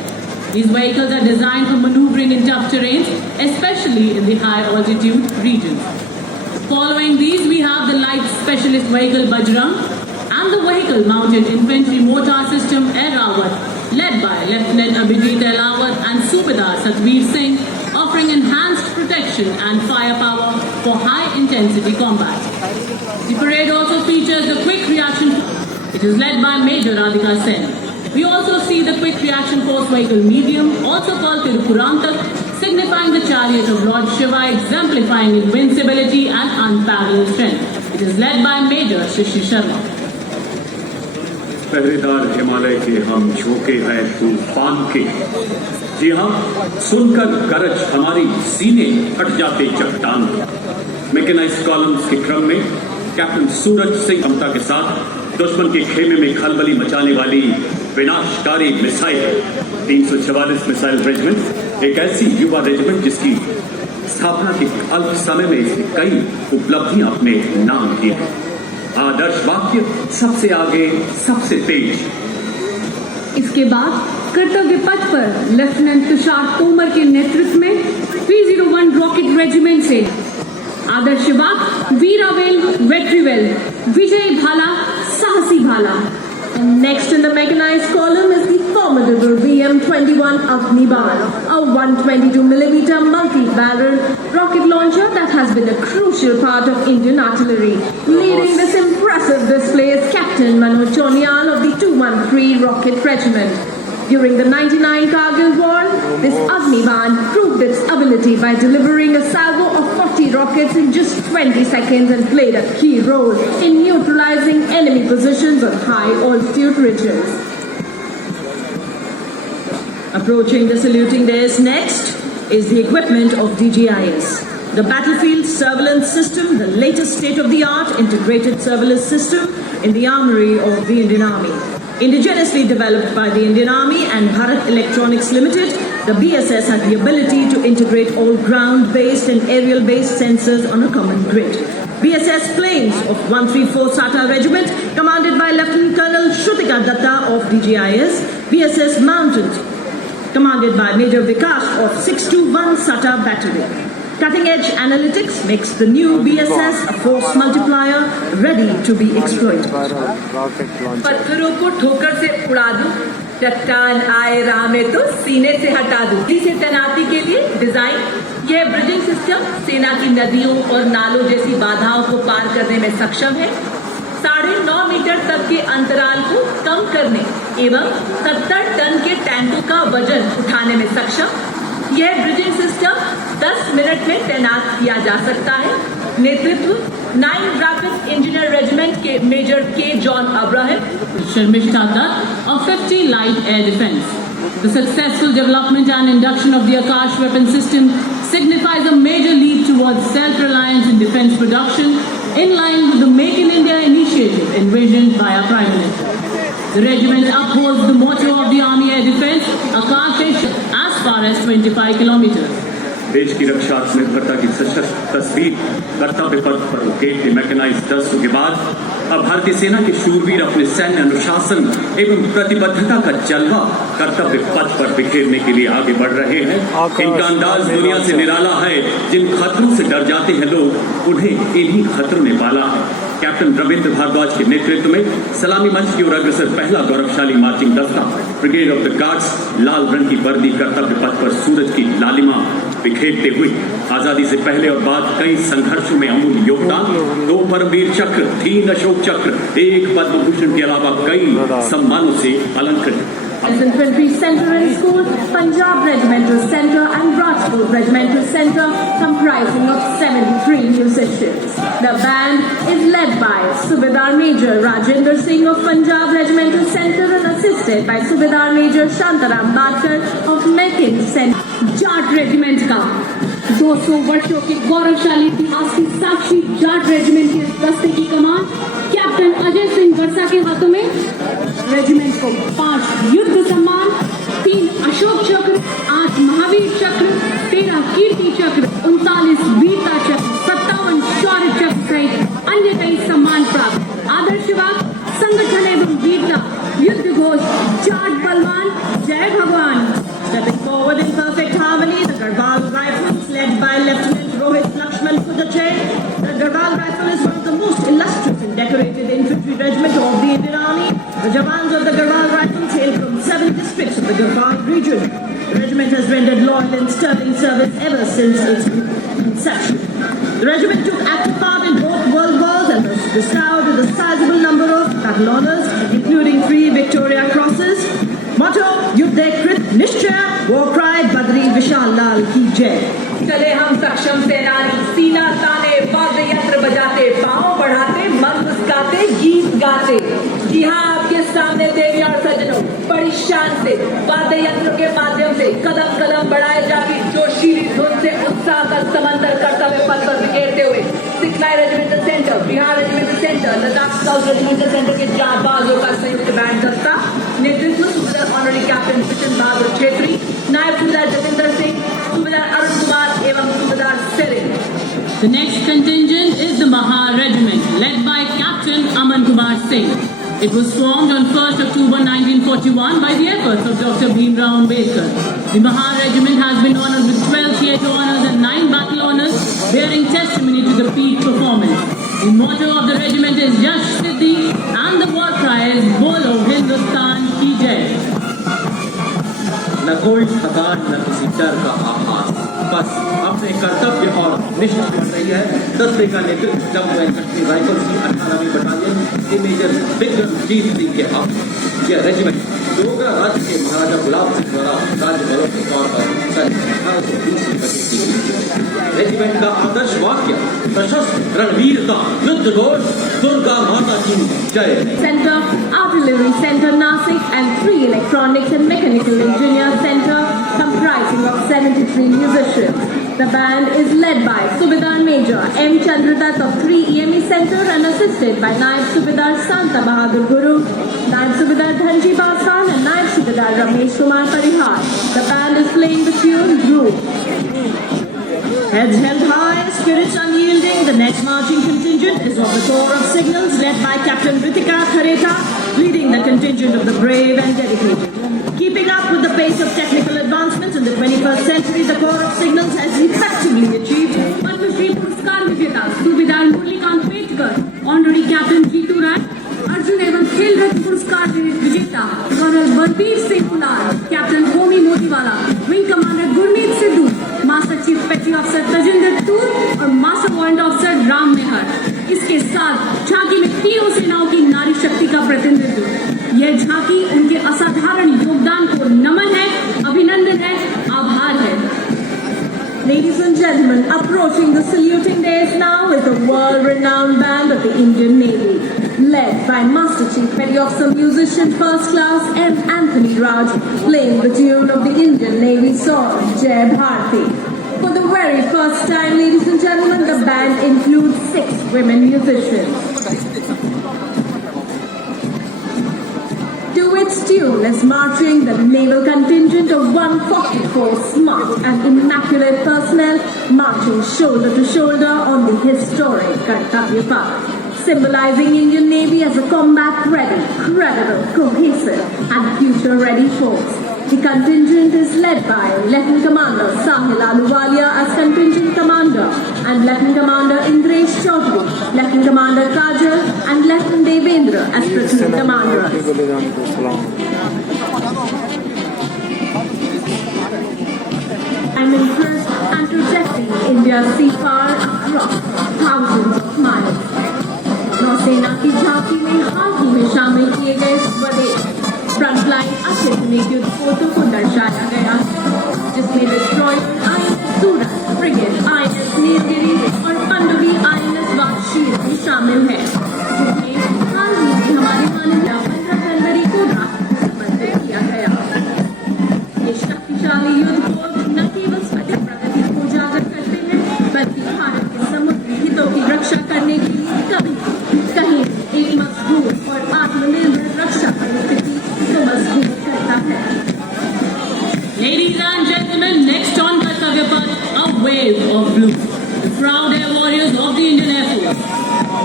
These vehicles are designed for maneuvering in tough terrains, especially in the high altitude regions. Following these, we have the light specialist vehicle Bajrang and the vehicle mounted infantry mortar system Airawat, led by Lieutenant Abhijit Airawat and Subedar Satbir Singh, offering enhanced protection and firepower for high intensity combat. The parade also features the quick reaction. It is led by Major Radhika Sen. We also see the quick reaction force vehicle medium, also called Tirupurantak, signifying the chariot of Lord Shiva, exemplifying invincibility and unparalleled strength. It is led by Major Shishi Sharma. पहरेदार हिमालय के हम झोंके हैं तूफान के। जी हाँ, सुनकर गरज हमारी सीने फट जाते चट्टान। मैकेनाइज्ड कॉलम्स के क्रम में कैप्टन सूरज सिंह क्षमता के साथ दुश्मन के खेमे में खलबली मचाने वाली विनाशकारी मिसाइल 344 मिसाइल रेजिमेंट, एक ऐसी युवा रेजिमेंट जिसकी स्थापना के अल्प समय में इसने कई उपलब्धियां अपने नाम की हैं। आदर्श वाक्य सबसे आगे, सबसे तेज। इसके बाद कर्तव्य पथ पर लेफ्टिनेंट तुषार तोमर के नेतृत्व में 301 रॉकेट रेजिमेंट से आदर्श वाक्य वीरावेल वेट्रीवेल, विजय भाला साहसी भाला। Next in the mechanized column is the formidable VM-21 Agnibaal, a 122mm multi-barrel rocket launcher that has been a crucial part of Indian artillery. Leading this impressive display is Captain Manoj Chonial of the 213 Rocket Regiment. During the 99 Kargil War, this Agnibaal proved its ability by delivering a salvo of 40 rockets in just 20 seconds and played a key role in neutralizing enemy positions on high altitude ridges. Approaching the saluting dais next is the equipment of DGIS. The battlefield surveillance system, the latest state-of-the-art integrated surveillance system in the armory of the Indian Army. Indigenously developed by the Indian Army and Bharat Electronics Limited, the BSS had the ability to integrate all ground-based and aerial-based sensors on a common grid. BSS planes of 134 SATA Regiment, commanded by Lieutenant Colonel Shrutika Datta of DGIS, BSS Mountains, commanded by Major Vikas of 621 SATA Battery. Cutting-edge analytics makes the new BSS a force multiplier ready to be exploited. पत्थरों को ठोकर से उड़ा दूं, चट्टान आए राह में तो सीने से हटा दूं। इसे तैनाती के लिए डिजाइन यह ब्रिजिंग सिस्टम सेना की नदियों और नालों जैसी बाधाओं को पार करने में सक्षम है। 9.5 मीटर तक के अंतराल को कम करने एवं 70 टन के टैंकों का वजन उठाने में सक्षम। यह ब्रिजिंग सिस्टम 10 मिनट में तैनात किया जा सकता है। नेतृत्व 9 रैपिड इंजीनियर रेजिमेंट के मेजर के John Abraham, Sharmish Tata of 50 Light Air Defence. The successful development and induction of the Akash weapon system signifies a major leap towards self-reliance in defence production, in line with the Make in India initiative envisioned by our Prime Minister. The regiment upholds the motto of the Army Air Defence, Akash as far as 25 kilometers. देश की रक्षा आत्मनिर्भरता की सशक्त तस्वीर कर्तव्य पथ पर मुकेश के मैकेनाइज्ड दस्तों के बाद अब भारतीय सेना के शूरवीर अपने सैन्य अनुशासन एवं प्रतिबद्धता का जलवा कर्तव्य पथ पर बिखेरने के लिए आगे बढ़ रहे हैं। इनका अंदाज दुनिया से निराला है। जिन खतरों से डर जाते हैं लोग, उन्हें इन्हीं खतरों ने पाला है। कैप्टन रविंद्र भारद्वाज के नेतृत्व में सलामी मंच की ओर अग्रसर पहला गौरवशाली मार्चिंग दस्ता ब्रिगेड ऑफ द गार्ड्स लाल रंग की वर्दी कर्तव्य पथ पर सूरज की लालिमा बिखेरते हुए आजादी से पहले और बाद कई संघर्षों में अमूल्य योगदान, 2 परमवीर चक्र, 3 अशोक चक्र, 1 पद्म भूषण के अलावा कई सम्मानों से अलंकृत। Infantry Center and School, Punjab Regimental Center and Rajput Regimental Center comprising of 73 musicians. The band is led by Subedar Major Rajendra Singh of Punjab Regimental Center and assisted by Subedar Major Shantaram Badkar of Meccan Center. Jat regiment का 200 वर्षों के गौरवशाली इतिहास की साक्षी Jat regiment के दस्ते की कमान captain Ajay Singh वर्षा के हाथों में। रेजिमेंट को 5 युद्ध सम्मान, 3 अशोक चक्र, 8 महावीर चक्र, 13 कीर्ति चक्र, 39 वीरता चक्र, 57 शौर्य चक्र सहित अन्य कई सम्मान प्राप्त। आदर्शवाद, संगठन एवं वीरता, युद्ध घोष, जाट बलवान, जय भगवान। Stepping forward in perfect harmony, the Garhwal Rifles, led by Lieutenant Rohit Lakshman Kudache. The Garhwal Rifle is one of the most illustrious and decorated infantry regiment of the Indian Army. The Jawans of the Garhwal Rifles hail from 7 districts of the Garhwal region. The regiment has rendered loyal and sterling service ever since its inception. The regiment took active part in both World Wars and was bestowed with a sizable number of battle honours, including 3 Victoria Crosses. Motto, Yuddhe Krit Nishchaya, War Cry Badri Vishal Lal की जय। चले हम सक्षम सेनानी, सीना ताने, वाद्य यंत्र बजाते, पांव बढ़ाते, मन मुस्काते, गीत गाते। जी हाँ, आपके सामने देवी और सज्जनों, बड़ी शान से वाद्य यंत्रों के माध्यम से कदम कदम बढ़ाए जाके जोशीली धुन से उत्साह का समंदर कर्तव्य पथ पर बिखेरते हुए सिखलाई regimental centre, Bihar regimental centre, Ladakh south regimental centre के जांबाजों का संयुक्त बैंड दस्ता, नेतृत्व सूबेदार ऑनरी कैप्टन किशन बहादुर छेत्री, नायब सूबेदार जतिंदर सिंह, सूबेदार अरुण कुमार एवं सूबेदार Tsering. The next contingent is the Mahar Regiment, led by Captain Aman Kumar Singh. It was formed on 1st October 1941 by the efforts of Dr. Bhimrao Ambedkar. The Mahar Regiment has been honoured with 12 theatre honours and 9 battle honours, bearing testimony to the peak performance. The motto of the regiment is Yash Siddhi and the war cry is Bolo Hindustan Ki Jai. न कोई थकान न किसी डर का आभास, बस अपने कर्तव्य और निष्ठा कर रही है। दस्ते का नेतृत्व जम्मू एंड कश्मीर राइफल्स की 18वीं बटालियन के मेजर विक्रमजीत सिंह के हाथ। यह रेजिमेंट डोगरा राज्य के महाराजा गुलाब सिंह द्वारा राज्य बलों के तौर पर सन 1820 में गठित की गई। रेजिमेंट का आदर्श वाक्य सशस्त्र रणवीरता युद्ध घोष दुर्गा माता की जय। Center, Artillery Center Nasik and 3 Electronics and Mechanical Engineer Center comprising of 73 musicians. The band is led by Subedar Major M. Chandradat of 3 EME Center and assisted by Naib Subedar Santa Bahadur Guru, Naib Subedar Dhanji Basan and Naib Subedar Ramesh Kumar Parihar. The band is playing the tune Groove. Heads held high, spirits unyielding, the next marching contingent is of the Corps of Signals led by Captain Ritika Khareta, leading the contingent of the brave and dedicated. Keeping up with the pace of technical advancements in the 21st century, the Corps of Signals has effectively achieved Padmashri पुरस्कार विजेता subedar Murlikant Petkar, honorary captain Jitu Rai, Arjuna एवं खेल रत्न पुरस्कार विजेता colonel Balbir Singh Kular, captain Homi Motiwala, wing commander Gurmeet Sidhu, master chief petty officer Tajinder Toor और master warrant officer Ram Mehar. इसके साथ झांकी में तीनों सेनाओं की नारी शक्ति का प्रतिनिधित्व। यह झांकी उनके असाधारण योगदान को नमन है, अभिनंदन है, आभार है। Ladies and gentlemen, approaching the saluting dais now is the world-renowned band of the Indian Navy, led by Master Chief Petty Officer Musician First Class M. Anthony Raj, playing the tune of the Indian Navy song Jai Bharati. For the very first time, ladies and gentlemen, the band includes 6 women musicians. To its tune is marching the naval contingent of 144 smart and immaculate personnel, marching shoulder to shoulder on the historic Kartavya Path, symbolizing Indian Navy as a combat-ready, credible, cohesive and future-ready force. The contingent is led by Lieutenant Commander Sahil Ahluwalia as contingent commander and Lieutenant Commander Indresh Chaudhary, Lieutenant Commander Kajal and Lieutenant Devendra as platoon commanders. I'm impressed and projecting India's seafare across thousands of miles. नौसेना की झांकी में हाल ही में शामिल किए गए स्वदेश frontline अत्याधुनिक युद्ध पोतों को दर्शाया गया, जिसमें डिस्ट्रॉयर INS सूरत, फ्रिगेट INS नीलगिरी और पनडुब्बी INS वाक्षीर भी शामिल है, जिसमें हाल ही में हमारे माननीय 15 जनवरी को राष्ट्र को समर्पित किया गया। ये शक्तिशाली युद्ध पोत न केवल स्वदेश प्रगति को उजागर करते हैं, बल्कि भारत के समुद्री हितों की रक्षा करने के लिए कभी कहीं एक मजबूत और आत्मनिर्भर रक्षा परिस्थिति को मजबूत करता है। Ladies and gentlemen, next on Kartavya Path, a wave of blue. The proud air warriors of the Indian Air Force.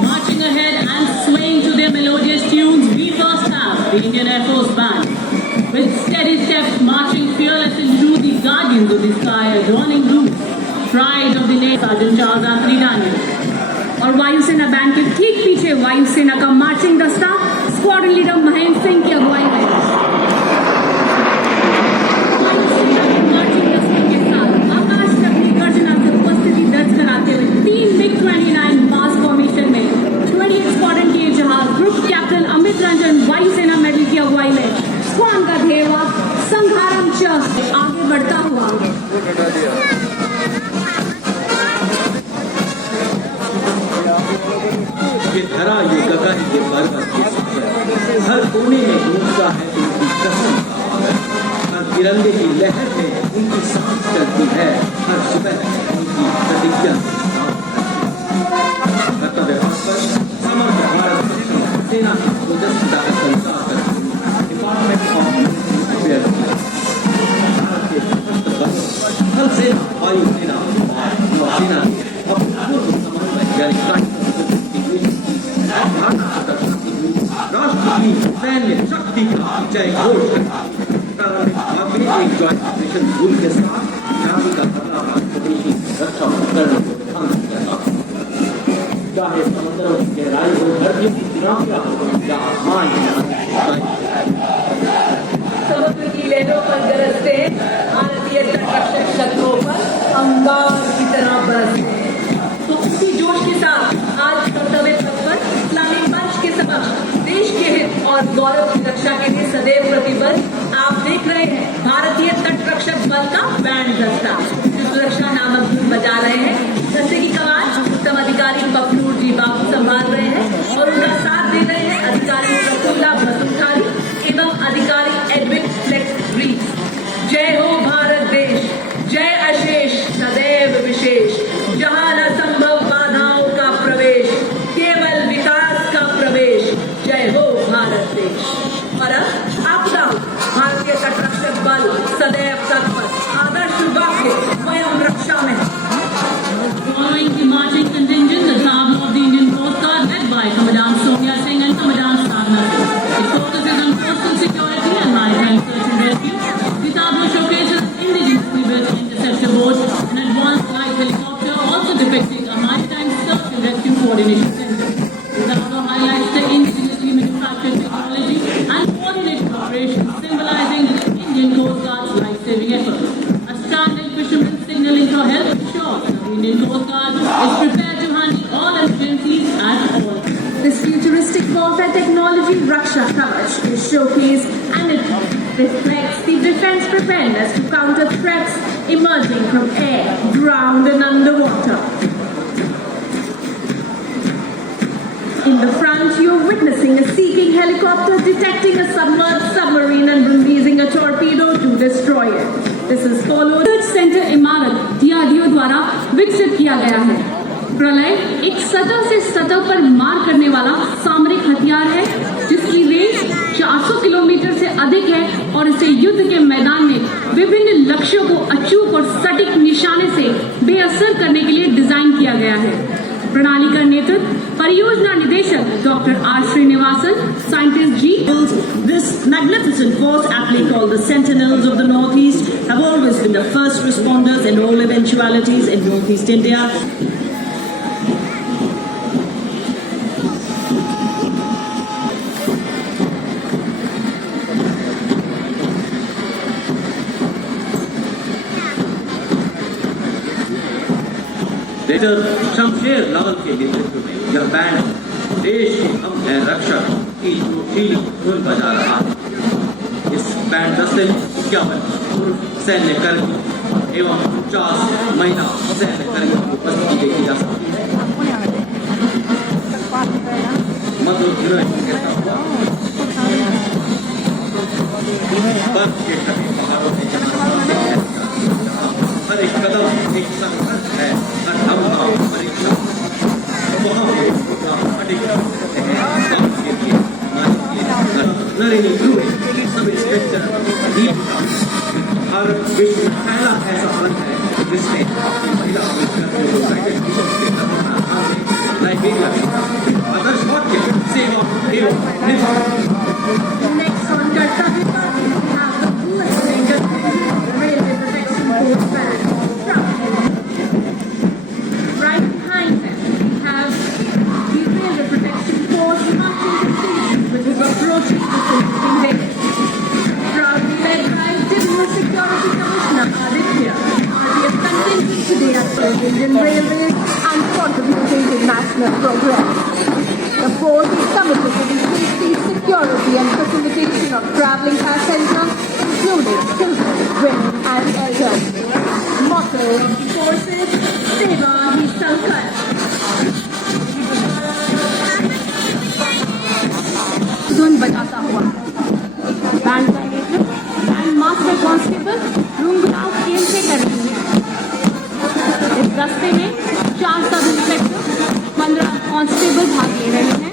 Marching ahead and swaying to their melodious tunes, we first have the Indian Air Force Band. With steady steps marching fearlessly through the guardians of the sky, adorning blue. Pride of the Navy, Sergeant Charles Anthony Daniel. और वायुसेना band के ठीक पीछे वायुसेना का marching दस्ता squadron leader Mahendra Singh की अगुवाई में। वायुसेना के मार्चिंग दस्ते के साथ आकाश तक की गर्जना से उपस्थिति दर्ज कराते हुए 3 MiG-29 मास फॉर्मेशन में 28 स्क्वाड्रन के जहाज ग्रुप कैप्टन अमित रंजन वायुसेना मेडल की अगुवाई में स्वान का धेवा संघारम च आगे बढ़ता हुआ ये धरा, ये गगन, ये पर्वत, ये सागर, हर कोने में गूंजता है उनकी कसम का आवाज। हर तिरंगे की लहर में उनकी सांस चलती है, हर सुबह उनकी प्रतिज्ञा। कर्तव्य पथ पर समग्र भारत सेना की ओजस्विता का संचार करती है। Department of military affairs Bharat के सशस्त्र बलों, थल सेना, वायु सेना और नौसेना के अभूतपूर्व समन्वय यानी राष्ट्र की सैन्य शक्ति का जय घोष प्रारंभिक भाग में एक ज्वाइंट ऑपरेशन रूल के साथ झांसी का पहला भाग स्वदेशी रक्षा उपकरणों को ध्यान दिया था। चाहे समुद्रों की गहराई हो, धरती की चुनौतियां हो या आसमान समुद्र की लहरों पर गरजते भारतीय तटरक्षक शत्रुओं पर अंगार की तरह बरसते। तो उसी जोश के साथ आज कर्तव्य पथ पर इस्लामी मंच के समक्ष देश के हित और गौरव की रक्षा के लिए सदैव प्रतिबद्ध आप देख रहे हैं भारतीय तटरक्षक बल का बैंड दस्ता, जो सुरक्षा नामक धुन बजा रहे हैं। दस्ते की कमान उत्तम अधिकारी पखनूर जी बाबू संभाल रहे हैं और उनका साथ दे रहे हैं अधिकारी प्रफुल्ला भसुखारी एवं अधिकारी एडविन फ्लेक्स ग्रीस। जय हो भारत देश, जय अशेष सदैव विशेष, जहां न संभव बाधाओं का प्रवेश, केवल विकास का प्रवेश। जय हो भारत देश। और अब आपदा भारतीय तटरक्षक बल सदैव तत्पर, आदर्श वाक्य स्वयं रक्षा में। Following the marching contingent, the Tableau of the Indian Coast Guard led by Commandant Soumya Singh and Commandant Sadhana Singh. It focuses on coastal security and maritime search and rescue. The Tableau showcases indigenously built interceptor boat, an advanced light helicopter, also depicting a maritime search and rescue coordination center. The Tableau highlights the indigenously manufactured technology and coordinated operations, symbolizing Indian Coast Guard's life-saving efforts. A stranded fisherman signaling for help ensures the Indian Coast Guard is prepared to handle all emergencies at all. This futuristic warfare technology, Raksha Kavach, is showcased and it reflects the defense preparedness to counter threats emerging from air, ground and underwater. In the front, you're witnessing a seeking helicopter detecting a submerged submarine and releasing a torpedo to destroy it. This is followed research centre इमारत DRDO द्वारा विकसित किया गया है। प्रलय एक सतह से सतह पर मार करने वाला सामरिक हथियार है जिसकी रेंज 400 किलोमीटर से अधिक है और इसे युद्ध के मैदान में विभिन्न लक्ष्यों को अचूक और सटीक निशाने से बेअसर करने के लिए डिजाइन किया गया है। प्रणाली का नेतृत्व परियोजना निदेशक doctor R Srinivasan, scientist G. This magnificent force, aptly called the Sentinels of the Northeast, have always been the first responders in all eventualities in Northeast India. Major Shamsher Lal के नेतृत्व में यह बैंड देश के हम है रक्षक की जोशीली धुन बजा रहा है। इस बैंड दस्ते में 51 सैन्य कर्मी एवं 50 महिला सैन्य कर्मियों की उपस्थिति देखी जा सकती है। मधुर धुन के साथ बर्फ के कभी पहाड़ों में जहाँ हर एक कदम एक संघर्ष है, हर हम परीक्षा वहाँ नरेंद्र सब इंस्पेक्टर भारत विश्व में पहला ऐसा फर्ज है जिसने अपनी महिला पुलिसकर्मियों को यूनाइटेड नेशंस के नमूना लाइबेरिया में आदर्श वाक्य सेवा एवं Next on Kartavya Path, we have the coolest ranger railway protection force band. Right behind them, we have the railway protection force marching station, which is approaching the Philippine Bay. Proudly led by Divisional Security Commissioner Aditya, RDF contingent today at the Indian Railways and contributing to national progress. The force is committed to the safety, security and facilitation of travelling passengers, including children, women and elders. Motto of the force is Seva Hi Sankalp. धुन बजाता हुआ band का नेतृत्व band master constable रूंगराव केल से कर रही है। इस रास्ते में 4 सब इंस्पेक्टर 15 कांस्टेबल भाग ले रहे हैं।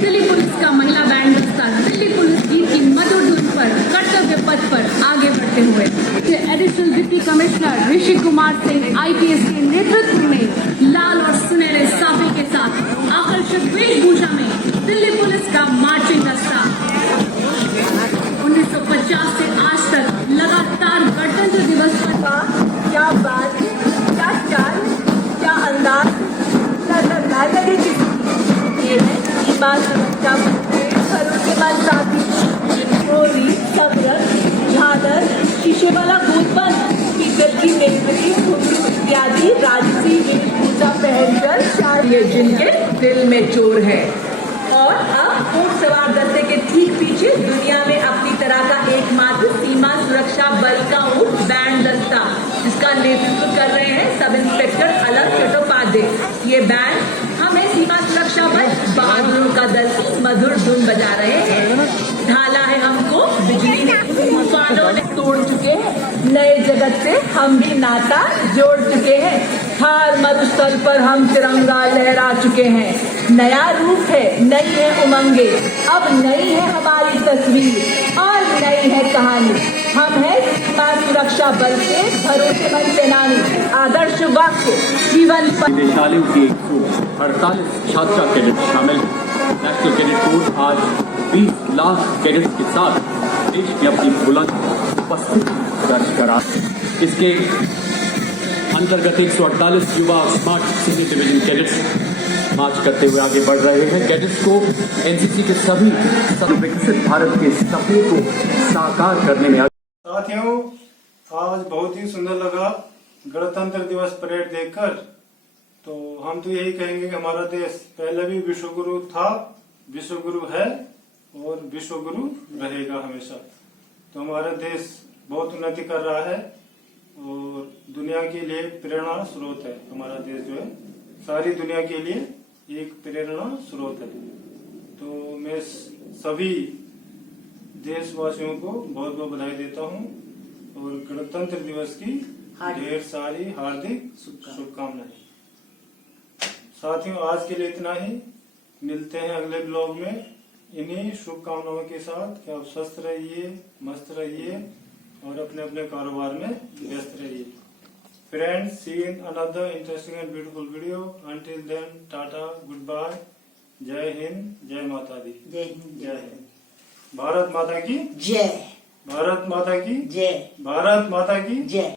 दिल्ली पुलिस का महिला बैंड दस्ता दिल्ली पुलिस गीत की मधुर धुन पर कर्तव्य पथ पर आगे बढ़ते हुए additional deputy commissioner Rishi Kumar Singh IPS के नेतृत्व में लाल और सुनहरे साफे के साथ आकर्षक वेशभूषा में दिल्ली पुलिस का मार्चिंग दस्ता 1950 से आज तक लगातार गणतंत्र दिवस पर क्या बात, क्या चाल, क्या अंदाज, क्या दरगाह लगेगी। ये है सीमा सुरक्षा भरोसेमंद साथी, गोली, सबरक, झालर, शीशे वाला भूत बंद, पीतल की मेहंदी, घुंघरू इत्यादि राजसी वेशभूषा पहनकर ये जिनके दिल में चोर है। और अब ऊंट सवार दस्ते के ठीक पीछे दुनिया में अपनी तरह का एकमात्र सीमा सुरक्षा बल का ऊंट बैंड दस्ता, जिसका नेतृत्व कर रहे हैं सब इंस्पेक्टर अलक चट्टोपाध्याय। ये बैंड हमें सीमा सुरक्षा बल बहादुरों का दल की मधुर धुन बजा रहे हैं। ढाला है हमको बिजली ने, तूफानों ने तोड़ चुके हैं, नए जगत से हम भी नाता जोड़ चुके हैं। थार मरुस्थल पर हम तिरंगा लहरा चुके हैं। नया रूप है, नई है उमंगे, अब नई है हमारी तस्वीर और नई है कहानी। हम हैं सीमा सुरक्षा बल के भरोसेमंद सेनानी। आदर्श वाक्य जीवन पर निदेशालयों की 148 छात्रा कैडेट शामिल नेशनल कैडेट कोर आज 20 लाख कैडेट्स के साथ देश की अपनी बुलंद उपस्थिति दर्ज करा। इसके अंतर्गत 148 युवा स्मार्ट सिटी डिवीजन कैडेट्स मार्च करते हुए आगे बढ़ रहे हैं। कैडेट्स को एनसीसी के सभी विकसित भारत के सपने को साकार करने में साथियों, आज बहुत ही सुंदर लगा गणतंत्र दिवस परेड देखकर। तो हम तो यही कहेंगे कि हमारा देश पहले भी विश्वगुरु था, विश्वगुरु है और विश्वगुरु रहेगा हमेशा। तो हमारा देश बहुत उन्नति कर रहा है और दुनिया के लिए प्रेरणा स्रोत है। हमारा देश जो है सारी दुनिया के लिए एक प्रेरणा स्रोत है। तो मैं सभी देशवासियों को बहुत बहुत बधाई देता हूँ और गणतंत्र दिवस की ढेर सारी हार्दिक शुभकामनाएं। साथियों, आज के लिए इतना ही। मिलते हैं अगले ब्लॉग में इन्हीं शुभकामनाओं के साथ कि आप स्वस्थ रहिए, मस्त रहिए और अपने अपने कारोबार में व्यस्त रहिए। Friends, see in another interesting and beautiful video. Until then, tata, good bye. जय हिंद, जय माता दी। जय हिंद, जय हिंद। भारत माता की जय। भारत माता की जय। भारत माता की जय।